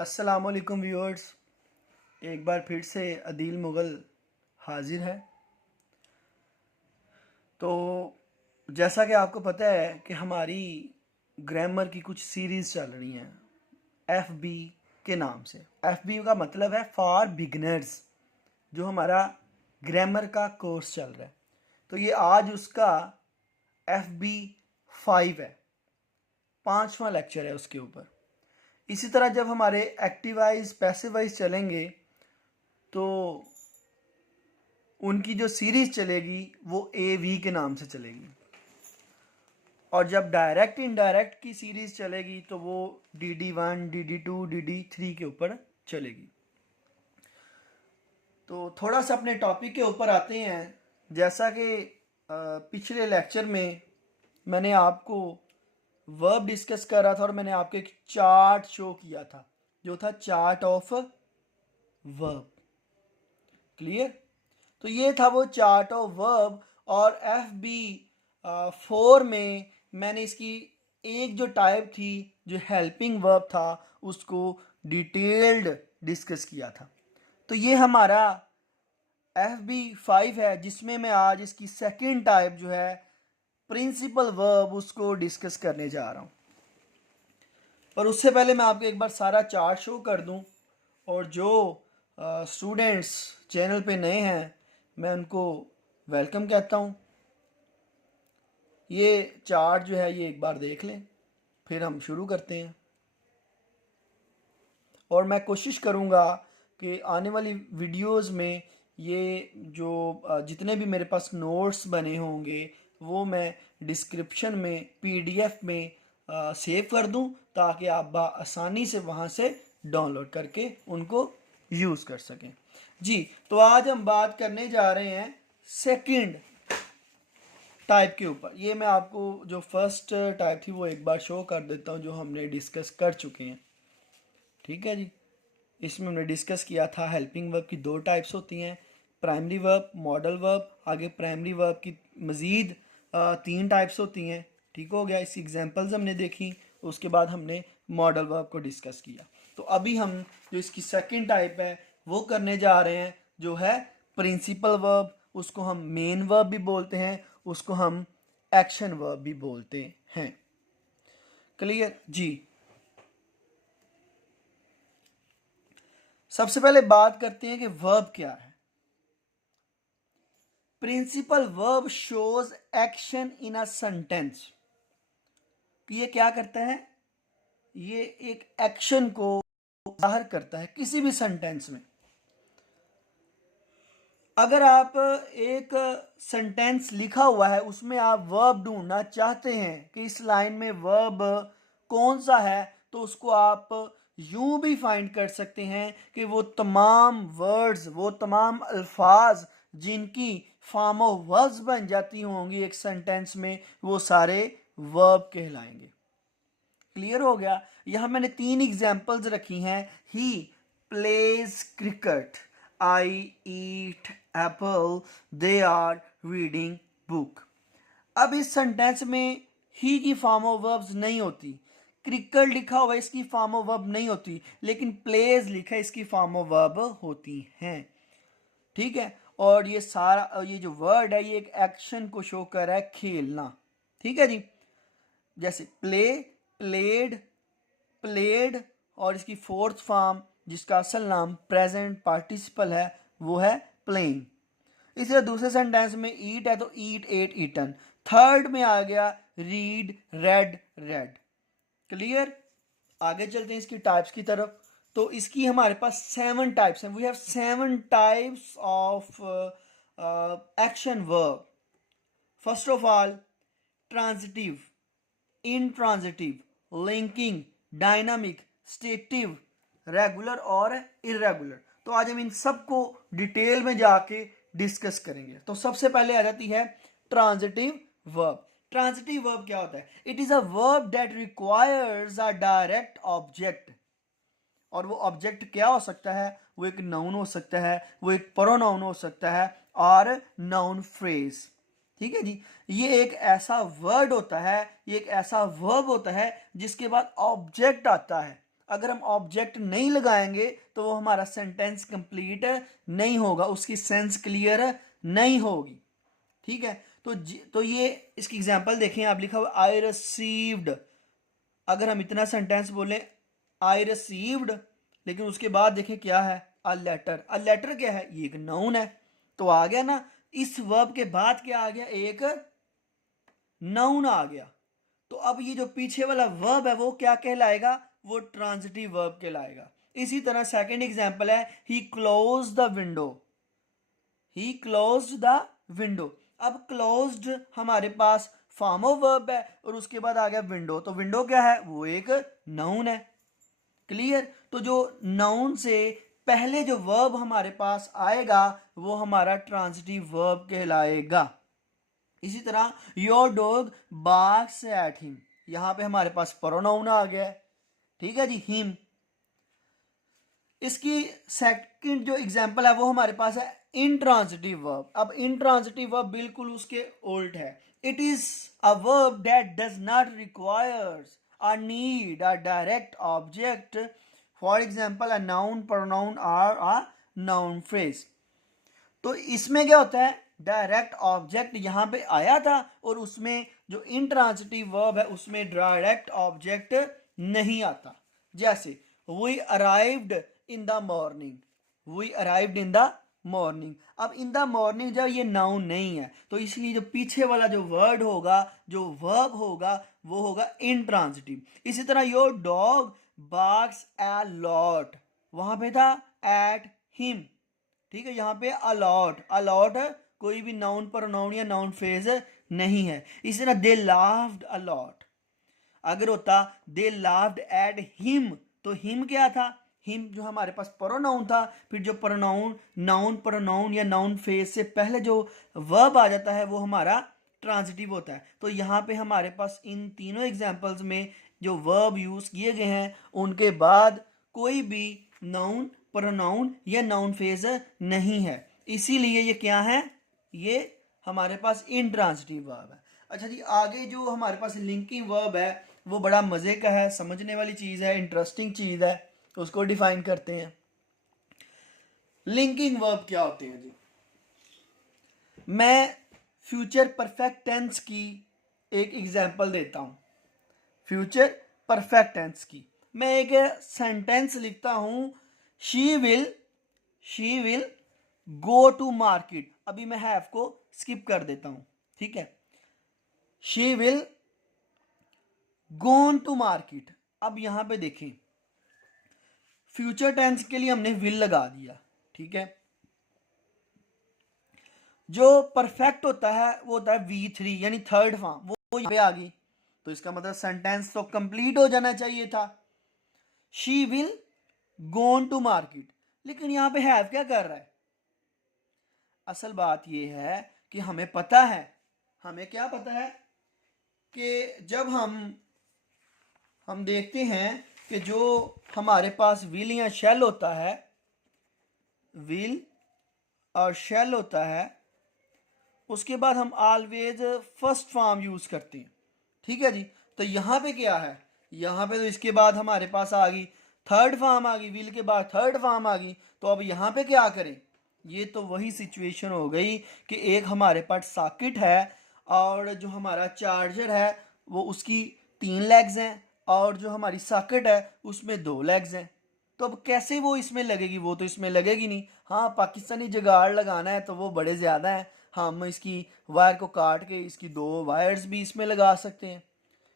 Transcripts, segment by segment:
अस्सलामुअलैकुम व्यूअर्स। एक बार फिर से अदील मुग़ल हाजिर है। तो जैसा कि आपको पता है कि हमारी ग्रामर की कुछ सीरीज़ चल रही हैं एफ बी के नाम से। एफ बी का मतलब है फॉर बिगनर्स, जो हमारा ग्रामर का कोर्स चल रहा है। तो ये आज उसका एफ बी 5 है, 5वां लेक्चर है उसके ऊपर। इसी तरह जब हमारे एक्टिव वाइज पैसिव वाइज चलेंगे तो उनकी जो सीरीज़ चलेगी वो ए वी के नाम से चलेगी, और जब डायरेक्ट इनडायरेक्ट की सीरीज़ चलेगी तो वो DD1 DD2 DD3 के ऊपर चलेगी। तो थोड़ा सा अपने टॉपिक के ऊपर आते हैं। जैसा कि पिछले लेक्चर में मैंने आपको वर्ब डिस्कस कर रहा था और मैंने आपको एक चार्ट शो किया था जो था चार्ट ऑफ वर्ब। क्लियर? तो ये था वो चार्ट ऑफ वर्ब, और एफ बी 4 में मैंने इसकी एक जो टाइप थी जो हेल्पिंग वर्ब था उसको डिटेल्ड डिस्कस किया था। तो ये हमारा एफ बी 5 है जिसमें मैं आज इसकी सेकंड टाइप जो है प्रिंसिपल वर्ब उसको डिस्कस करने जा रहा हूँ। पर उससे पहले मैं आपको एक बार सारा चार्ट शो कर दूँ, और जो स्टूडेंट्स चैनल पे नए हैं मैं उनको वेलकम कहता हूँ। ये चार्ट जो है ये एक बार देख लें, फिर हम शुरू करते हैं। और मैं कोशिश करूँगा कि आने वाली वीडियोस में ये जो जितने भी मेरे पास नोट्स बने होंगे वो मैं डिस्क्रिप्शन में PDF में सेव कर दूं, ताकि आप आसानी से वहाँ से डाउनलोड करके उनको यूज़ कर सकें। जी, तो आज हम बात करने जा रहे हैं सेकंड टाइप के ऊपर। ये मैं आपको जो फर्स्ट टाइप थी वो एक बार शो कर देता हूँ, जो हमने डिस्कस कर चुके हैं। ठीक है जी। इसमें हमने डिस्कस किया था हेल्पिंग वर्ब की 2 टाइप्स होती हैं, प्राइमरी वर्ब, मॉडल वर्ब। आगे प्राइमरी वर्ब की मज़ीद 3 टाइप्स होती हैं। ठीक हो गया। इसकी एग्जांपल्स हमने देखी, उसके बाद हमने मॉडल वर्ब को डिस्कस किया। तो अभी हम जो इसकी सेकंड टाइप है वो करने जा रहे हैं, जो है प्रिंसिपल वर्ब। उसको हम मेन वर्ब भी बोलते हैं, उसको हम एक्शन वर्ब भी बोलते हैं। क्लियर जी। सबसे पहले बात करते हैं कि वर्ब क्या है। Principal verb shows action in a sentence. ये क्या करता है? ये एक एक्शन को जाहिर करता है किसी भी सेंटेंस में। अगर आप एक सेंटेंस लिखा हुआ है उसमें आप वर्ब ढूंढना चाहते हैं कि इस लाइन में वर्ब कौन सा है, तो उसको आप यूं भी फाइंड कर सकते हैं कि वो तमाम वर्ड्स, वो तमाम अल्फाज जिनकी फॉर्म ऑफ वर्ब्स बन जाती होंगी एक सेंटेंस में, वो सारे वर्ब कहलाएंगे। क्लियर हो गया? यहां मैंने 3 एग्जांपल्स रखी हैं। He plays cricket, I eat apple, they are reading book. अब इस सेंटेंस में ही की फॉर्म ऑफ वर्ब्स नहीं होती, क्रिकेट लिखा हुआ इसकी फॉर्म ऑफ वर्ब नहीं होती, लेकिन प्लेज लिखा है इसकी फॉर्म ऑफ वर्ब होती हैं। ठीक है? और ये सारा ये जो वर्ड है ये एक एक्शन को शो कर रहा है, खेलना। ठीक है जी। जैसे प्ले, प्लेड, प्लेड, और इसकी फोर्थ फॉर्म जिसका असल नाम प्रेजेंट पार्टिसिपल है वो है प्लेइंग। इसी दूसरे सेंटेंस में ईट है तो ईट, एट, ईटन। थर्ड में आ गया रीड, रेड, रेड। क्लियर? आगे चलते हैं इसकी टाइप्स की तरफ। तो इसकी हमारे पास 7 टाइप्स हैं। We have 7 types of action verb. First of all transitive, intransitive, linking, dynamic, stative, regular और इरेगुलर। तो आज हम इन सबको डिटेल में जाके डिस्कस करेंगे। तो सबसे पहले आ जाती है ट्रांजिटिव वर्ब। ट्रांजिटिव वर्ब क्या होता है? It is a verb that requires a direct object. और वो ऑब्जेक्ट क्या हो सकता है? वो एक नाउन हो सकता है, वो एक प्रोनाउन हो सकता है, और नाउन फ्रेज। ठीक है जी। ये एक ऐसा वर्ड होता है, ये एक ऐसा वर्ब होता है जिसके बाद ऑब्जेक्ट आता है। अगर हम ऑब्जेक्ट नहीं लगाएंगे तो वो हमारा सेंटेंस कंप्लीट नहीं होगा, उसकी सेंस क्लियर नहीं होगी। ठीक है, तो ये इसकी एग्जांपल देखें, आप लिखा हुआ आई रिसीव्ड। अगर हम इतना सेंटेंस बोलें आई रिसीव्ड, लेकिन उसके बाद देखें क्या है, अ लेटर। अ लेटर क्या है, ये एक नाउन है। तो आ गया ना, इस वर्ब के बाद क्या आ गया, एक नाउन आ गया। तो अब ये जो पीछे वाला वर्ब है वो क्या कहलाएगा, वो ट्रांजिटिव वर्ब कहलाएगा। इसी तरह सेकंड एग्जांपल है he close the window. He closed the window. अब क्लोज्ड हमारे पास फॉर्म ऑफ वर्ब है और उसके बाद आ गया विंडो। तो विंडो क्या है, वो एक नाउन है। क्लियर। तो जो नाउन से पहले जो वर्ब हमारे पास आएगा वो हमारा ट्रांजिटिव वर्ब कहलाएगा। इसी तरह your dog barks at him, यहां पे हमारे पास प्रोनाउन आ गया है। ठीक है जी, हिम। इसकी सेकंड जो एग्जांपल है वो हमारे पास है इंट्रांजिटिव वर्ब। अब इंट्रांजिटिव वर्ब बिल्कुल उसके उल्ट है। It is a verb that does not requires a need a direct object, for example a noun, pronoun और अ नाउन फ्रेज। तो इसमें क्या होता है, डायरेक्ट ऑब्जेक्ट यहां पे आया था और उसमें जो इंट्रांजिटिव वर्ब है उसमें डायरेक्ट ऑब्जेक्ट नहीं आता। जैसे we arrived in the morning, we arrived in the morning. अब इन द मॉर्निंग जब ये नाउन नहीं है तो इसलिए जो पीछे वाला जो वर्ड होगा, जो वर्ब होगा, वो होगा इंट्रांजिटिव। इसी तरह your dog barks a lot, वहां पे था एट हिम। ठीक है, यहाँ पे अलॉट, अलॉट कोई भी नाउन प्रोनाउन या नाउन फ्रेज नहीं है। इसी तरह दे लाफ्ड अलॉट, अगर होता दे लाफ्ड एट हिम, तो हिम क्या था, हिम जो हमारे पास प्रोनाउन था। फिर जो प्रोनाउन, नाउन प्रोनाउन या नाउन फ्रेज से पहले जो वर्ब आ जाता है वो हमारा ट्रांजिटिव होता है। तो यहाँ पे हमारे पास इन तीनों एग्जांपल्स में जो वर्ब यूज किए गए हैं उनके बाद कोई भी नाउन प्रोनाउन या नाउन फ्रेज नहीं है, इसीलिए ये क्या है, ये हमारे पास इंट्रांजिटिव वर्ब है। अच्छा जी, आगे जो हमारे पास लिंकिंग वर्ब है वो बड़ा मजे का है, समझने वाली चीज है, इंटरेस्टिंग चीज है, तो उसको डिफाइन करते हैं। लिंकिंग वर्ब क्या होते हैं जी। मैं फ्यूचर परफेक्ट टेंस की एक एग्जांपल देता हूं। फ्यूचर परफेक्ट टेंस की मैं एक सेंटेंस लिखता हूं, she will go to market. अभी मैं हैव को स्किप कर देता हूं, ठीक है। She will gone to market. अब यहां पे देखें, फ्यूचर टेंस के लिए हमने विल लगा दिया, ठीक है। जो परफेक्ट होता है वो होता है V3 यानी थर्ड फॉर्म, वो यहाँ पे आ गई। तो इसका मतलब सेंटेंस तो कंप्लीट हो जाना चाहिए था। She will gone to market, लेकिन यहां पे हैव क्या कर रहा है। असल बात यह है कि हमें पता है, हमें क्या पता है कि जब हम देखते हैं कि जो हमारे पास विल या शेल होता है, विल और शेल होता है, उसके बाद हम ऑलवेज फर्स्ट फॉर्म यूज करते हैं, ठीक है जी। तो यहां पे क्या है, यहां पे तो इसके बाद हमारे पास आ गई थर्ड फॉर्म, आ गई विल के बाद थर्ड फॉर्म आ गई। तो अब यहां पे क्या करें, ये तो वही सिचुएशन हो गई कि एक हमारे पास सॉकेट है और जो हमारा चार्जर है वो उसकी 3 लेग्स हैं और जो हमारी सॉकेट है उसमें 2 लेग्स हैं। तो अब कैसे वो इसमें लगेगी, वो तो इसमें लगेगी नहीं। हाँ, पाकिस्तानी जुगाड़ लगाना है तो वो बड़े ज़्यादा हैं, हम इसकी वायर को काट के इसकी 2 वायर्स भी इसमें लगा सकते हैं,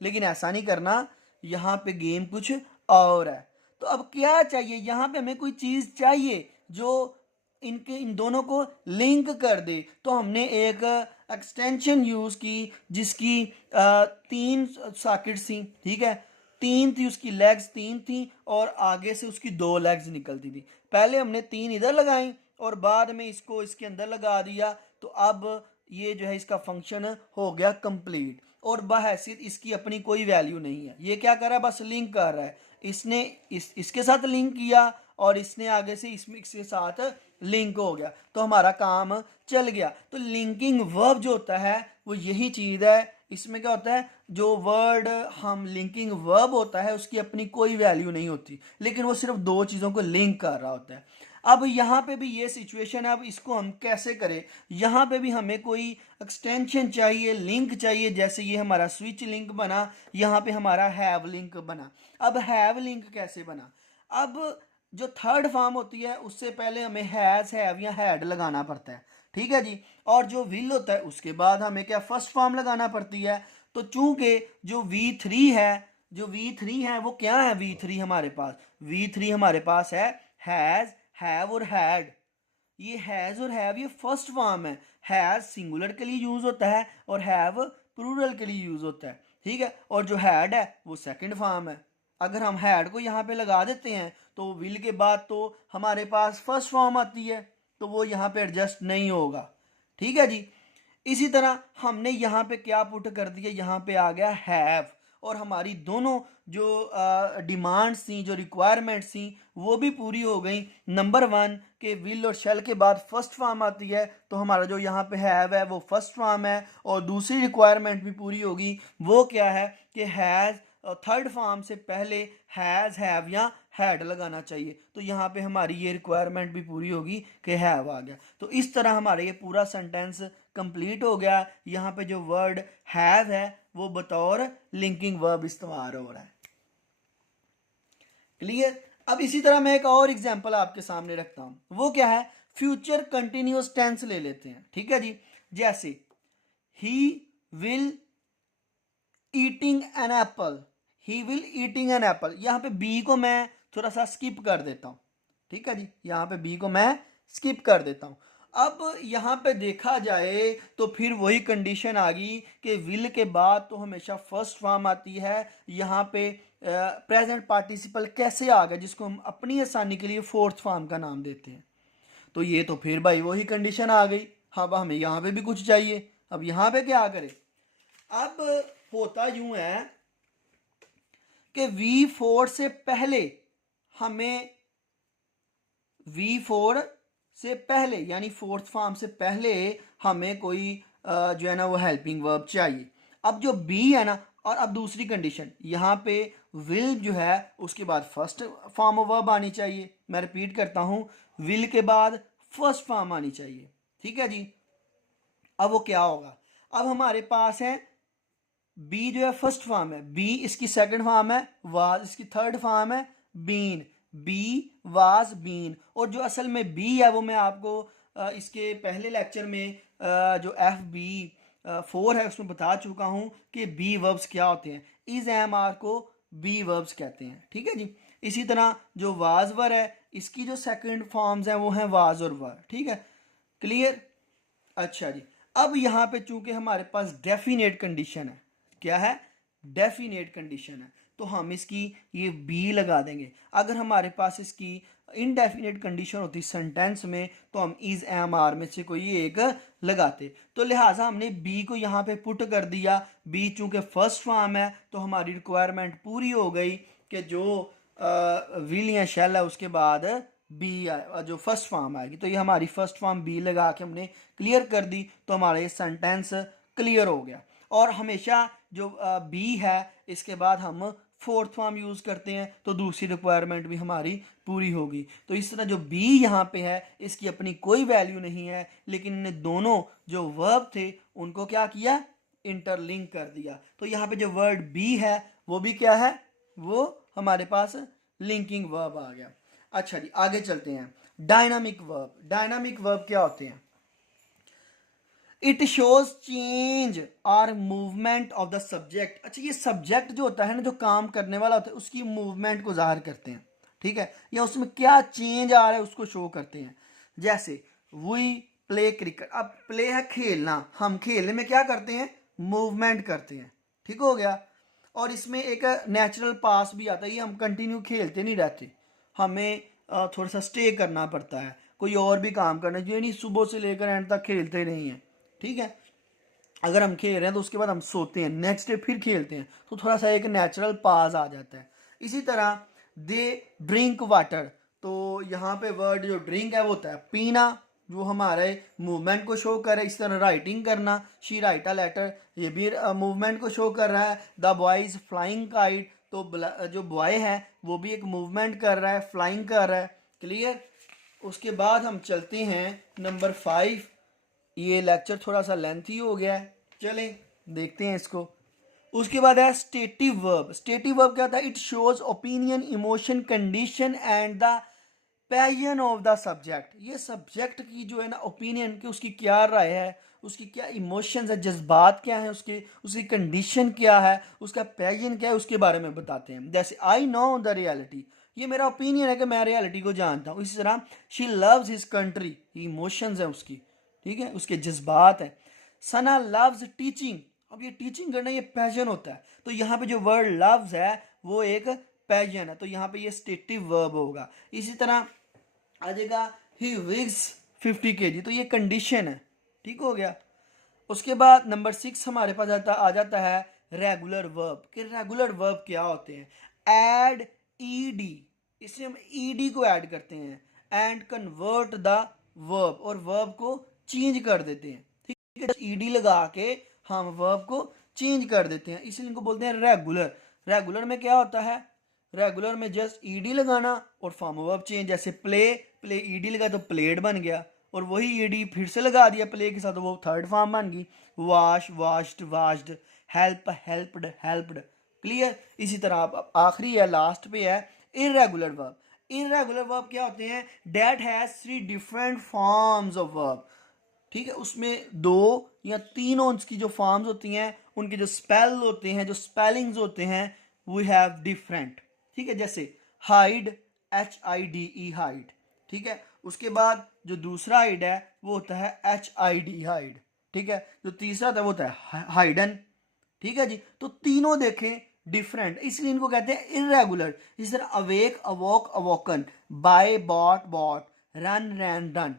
लेकिन ऐसा नहीं करना। यहाँ पे गेम कुछ और है। तो अब क्या चाहिए, यहाँ पे हमें कोई चीज़ चाहिए जो इन दोनों को लिंक कर दे। तो हमने एक एक्सटेंशन यूज़ की जिसकी 3 सॉकेट्स थी, ठीक है। 3 थी उसकी लेग्स, 3 थी और आगे से उसकी 2 लेग्स निकलती थी। पहले हमने 3 इधर लगाई और बाद में इसको इसके अंदर लगा दिया। तो अब ये जो है इसका फंक्शन हो गया कंप्लीट और बहैसियत इसकी अपनी कोई वैल्यू नहीं है। ये क्या कर रहा है, बस लिंक कर रहा है। इसने इसके साथ लिंक किया और इसने आगे से इसके साथ लिंक हो गया, तो हमारा काम चल गया। तो लिंकिंग वर्ब जो होता है वो यही चीज़ है। इसमें क्या होता है, जो वर्ड हम लिंकिंग वर्ब होता है उसकी अपनी कोई वैल्यू नहीं होती, लेकिन वो सिर्फ दो चीज़ों को लिंक कर रहा होता है। अब यहाँ पे भी ये सिचुएशन है, अब इसको हम कैसे करें? यहाँ पे भी हमें कोई एक्सटेंशन चाहिए, लिंक चाहिए। जैसे ये हमारा स्विच लिंक बना, यहाँ पे हमारा हैव लिंक बना। अब हैव लिंक कैसे बना? अब जो थर्ड फॉर्म होती है उससे पहले हमें हैज़, हैव या हैड लगाना पड़ता है, ठीक है जी। और जो विल होता है उसके बाद हमें क्या फर्स्ट फॉर्म लगाना पड़ती है। तो चूंकि जो V3 है वो क्या है? V3 हमारे पास, V3 हमारे पास है हैज़, हैव और हैड। ये हैज़ और हैव ये फर्स्ट फॉर्म है। हैज़ सिंगुलर के लिए यूज होता है और हैव प्लूरल के लिए यूज होता है, ठीक है। और जो हैड है वो सेकंड फॉर्म है। अगर हम हैड को यहाँ पे लगा देते हैं तो विल के बाद तो हमारे पास फर्स्ट फॉर्म आती है, तो वो यहाँ पे एडजस्ट नहीं होगा, ठीक है जी। इसी तरह हमने यहाँ पे क्या पुट कर दिया, यहाँ पे आ गया हैव। और हमारी दोनों जो डिमांड्स थी, जो रिक्वायरमेंट्स थी, वो भी पूरी हो गई। नंबर 1 के विल और शैल के बाद फर्स्ट फॉर्म आती है, तो हमारा जो यहाँ पे हैव है वो फर्स्ट फॉर्म है। और दूसरी रिक्वायरमेंट भी पूरी होगी, वो क्या है कि हैज़ थर्ड फॉर्म से पहले हैज़, हैव या हैड लगाना चाहिए। तो यहाँ पे हमारी ये रिक्वायरमेंट भी पूरी होगी कि हैव आ गया। तो इस तरह हमारा ये पूरा सेंटेंस कंप्लीट हो गया। यहाँ पे जो वर्ड हैव है वो बतौर लिंकिंग वर्ब इस्तेमाल हो रहा है। क्लियर? अब इसी तरह मैं एक और एग्जांपल आपके सामने रखता हूं, वो क्या है? फ्यूचर कंटिन्यूअस टेंस ले लेते हैं, ठीक है जी। जैसे he will eating an apple, he will eating an apple. यहाँ पे बी को मैं थोड़ा सा स्किप कर देता हूँ, ठीक है जी। यहाँ पे बी को मैं स्किप कर देता हूँ। अब यहाँ पे देखा जाए तो फिर वही कंडीशन आ गई कि विल के बाद तो हमेशा फर्स्ट फॉर्म आती है। यहाँ पे प्रेजेंट पार्टिसिपल कैसे आ गया, जिसको हम अपनी आसानी के लिए फोर्थ फॉर्म का नाम देते हैं। तो ये तो फिर भाई वही कंडीशन आ गई। हाँ, अब हमें यहाँ पे भी कुछ चाहिए। अब यहाँ पे क्या करें? अब होता यूं है कि V4 से पहले हमें, V4 से पहले यानी फोर्थ फॉर्म से पहले हमें कोई जो है ना वो हेल्पिंग वर्ब चाहिए। अब जो बी है ना, और अब दूसरी कंडीशन यहाँ पे विल जो है उसके बाद फर्स्ट फॉर्म वर्ब आनी चाहिए। मैं रिपीट करता हूँ, विल के बाद फर्स्ट फॉर्म आनी चाहिए, ठीक है जी। अब वो क्या होगा? अब हमारे पास है बी जो है फर्स्ट फॉर्म है, बी इसकी सेकंड फॉर्म है, वाज इसकी थर्ड फॉर्म है, बीन, बी वाज बीन। और जो असल में बी है वो मैं आपको इसके पहले लेक्चर में जो FB4 है उसमें बता चुका हूँ कि बी वर्ब्स क्या होते हैं। इज एम आर को बी वर्ब्स कहते हैं, ठीक है जी। इसी तरह जो वाज वर है इसकी जो सेकंड फॉर्म्स हैं वो हैं वाज और वर, ठीक है। क्लियर? अच्छा जी। अब यहाँ पे चूंकि हमारे पास डेफिनेट कंडीशन है, क्या है? डेफिनेट कंडीशन है, तो हम इसकी ये बी लगा देंगे। अगर हमारे पास इसकी इनडेफिनेट कंडीशन होती सेंटेंस में तो हम इज एम आर में से कोई एक लगाते। तो लिहाजा हमने बी को यहाँ पे पुट कर दिया। बी चूंकि फर्स्ट फॉर्म है तो हमारी रिक्वायरमेंट पूरी हो गई कि जो विल या शेल है उसके बाद बी जो फर्स्ट फॉर्म आएगी। तो ये हमारी फर्स्ट फॉर्म बी लगा के हमने क्लियर कर दी, तो हमारा ये सेंटेंस क्लियर हो गया। और हमेशा जो बी है इसके बाद हम फोर्थ फॉर्म यूज़ करते हैं तो दूसरी रिक्वायरमेंट भी हमारी पूरी होगी। तो इस तरह जो बी यहाँ पे है इसकी अपनी कोई वैल्यू नहीं है, लेकिन इन दोनों जो वर्ब थे उनको क्या किया? इंटरलिंक कर दिया। तो यहाँ पे जो वर्ड बी है वो भी क्या है? वो हमारे पास लिंकिंग वर्ब आ गया। अच्छा जी, आगे चलते हैं। Dynamic verb. डायनामिक वर्ब क्या होते हैं? इट शोज चेंज और मूवमेंट ऑफ द सब्जेक्ट। अच्छा, ये सब्जेक्ट जो होता है ना, जो काम करने वाला होता है, उसकी मूवमेंट को जाहिर करते हैं, ठीक है, या उसमें क्या चेंज आ रहा है उसको शो करते हैं। जैसे वी प्ले क्रिकेट। अब प्ले है खेलना, हम खेलने में क्या करते हैं? मूवमेंट करते हैं, ठीक हो गया। और इसमें एक नेचुरल पास भी आता है, ये हम कंटिन्यू खेलते नहीं रहते, हमें थोड़ा सा स्टे करना पड़ता है, कोई और भी काम करना चाहिए, नहीं सुबह से लेकर एंड तक खेलते नहीं हैं, ठीक है। अगर हम खेल रहे हैं तो उसके बाद हम सोते हैं, नेक्स्ट डे फिर खेलते हैं, तो थोड़ा सा एक नेचुरल पास आ जाता है। इसी तरह दे ड्रिंक वाटर, तो यहाँ पे वर्ड जो ड्रिंक है वो होता है पीना, जो हमारे मूवमेंट को शो कर रहा है। इस तरह राइटिंग करना, शी राइट अ लेटर, ये भी मूवमेंट को शो कर रहा है। The boy is flying kite, तो जो बॉय है वो भी एक मूवमेंट कर रहा है, फ्लाइंग कर रहा है। क्लियर। उसके बाद हम चलते हैं नंबर 5। ये लेक्चर थोड़ा सा लेंथी हो गया है, चलें देखते हैं इसको। उसके बाद है स्टेटिव वर्ब। स्टेटिव वर्ब क्या होता है? It shows opinion, emotion, condition and the passion of the subject. ये सब्जेक्ट की जो है ना ओपिनियन की, उसकी क्या राय है, उसकी क्या इमोशंस है, जज्बात क्या है उसके, उसकी कंडीशन क्या है, उसका पैशन क्या है, उसके बारे में बताते हैं। जैसे आई नो द रियलिटी, ये मेरा ओपिनियन है कि मैं रियलिटी को जानता हूँ। इसी तरह she loves his country, emotions है उसकी, ठीक है, उसके जज्बात है। सना लव्स टीचिंग, अब ये टीचिंग करना ये पैशन होता है, तो यहाँ पे जो वर्ड लव्स है वो एक पैशन है, तो यहाँ पे ये स्टेटिव वर्ब होगा। इसी तरह आ जाएगा ही विग्स 50 kg, तो ये कंडीशन है, ठीक हो गया। उसके बाद नंबर 6 हमारे पास आ जाता है रेगुलर वर्ब। कि रेगुलर वर्ब क्या होते हैं? ऐड ईडी, इसमें हम ईडी को ऐड करते हैं, एंड कन्वर्ट द वर्ब, और वर्ब को चेंज कर देते हैं, ठीक है। ईडी लगा के हम वर्ब को चेंज कर देते हैं, इसलिए इनको बोलते हैं रेगुलर। रेगुलर में क्या होता है? रेगुलर में जस्ट ईडी लगाना और फॉर्म वर्ब चेंज। जैसे प्ले, प्ले ईडी लगा तो प्लेड बन गया, और वही ईडी फिर से लगा दिया प्ले के साथ तो वो थर्ड फॉर्म बन गई। Wash, washed, washed, help, helped, helped. Clear. इसी तरह आप आखिरी है, लास्ट पे है इरेगुलर वर्ब। इरेगुलर वर्ब क्या होते हैं? That has 3 different forms of verb, ठीक है। उसमें 2 या 3 उसकी जो फॉर्म्स होती हैं, उनके जो स्पेल होते हैं, जो स्पेलिंग्स होते हैं, वी हैव डिफरेंट, ठीक है। जैसे हाइड, HIDE हाइड, ठीक है। उसके बाद जो दूसरा हाइड है वो होता है HID हाइड, ठीक है। जो तीसरा था वो होता है हाइडन, ठीक है जी। तो तीनों देखें डिफरेंट, इसलिए इनको कहते हैं इरेगुलर। इस तरह awake, awoke, awoken, buy, bought, bought, run, ran, run.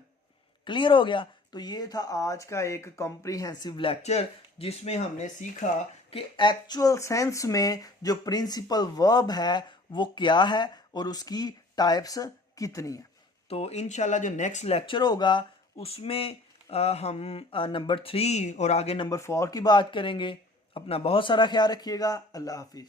Clear हो गया। तो ये था आज का एक कॉम्प्रिहेंसिव लेक्चर, जिसमें हमने सीखा कि एक्चुअल सेंस में जो प्रिंसिपल वर्ब है वो क्या है और उसकी टाइप्स कितनी है। तो इंशाल्लाह जो नेक्स्ट लेक्चर होगा उसमें हम नंबर 3 और आगे नंबर 4 की बात करेंगे। अपना बहुत सारा ख्याल रखिएगा। अल्लाह हाफिज़।